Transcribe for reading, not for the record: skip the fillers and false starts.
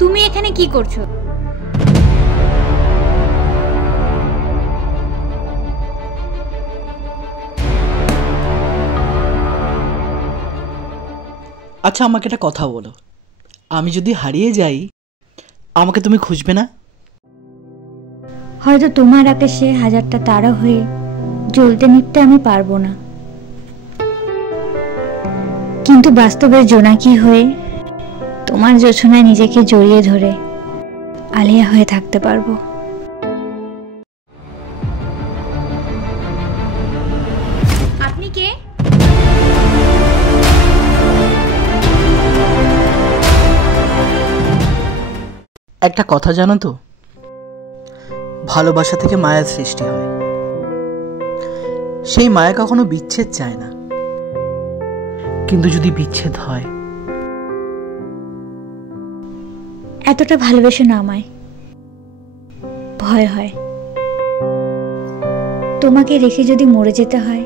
তুমি এখানে কি করছো? আচ্ছা, আমাকে একটা কথা বলো, আমি যদি হারিয়ে যাই আমাকে তুমি খুঁজবে না? হয়তো তোমার আকাশে হাজারটা তারা হয়ে জ্বলতে নিভতে আমি পারবো না, কিন্তু বাস্তবের জোনাকি হয়ে তোমার জোছনায় নিজেকে জড়িয়ে ধরে আলিয়া হয়ে থাকতে পারবো। আপনি কে? একটা কথা জানো তো, ভালোবাসা থেকে মায়ার সৃষ্টি হয়। সেই মায়া কখনো বিচ্ছেদ চায় না, কিন্তু যদি বিচ্ছেদ হয়। এতটা ভালোবেসে না আমায়, ভয় হয় তোমাকে রেখে যদি মরে যেতে হয়।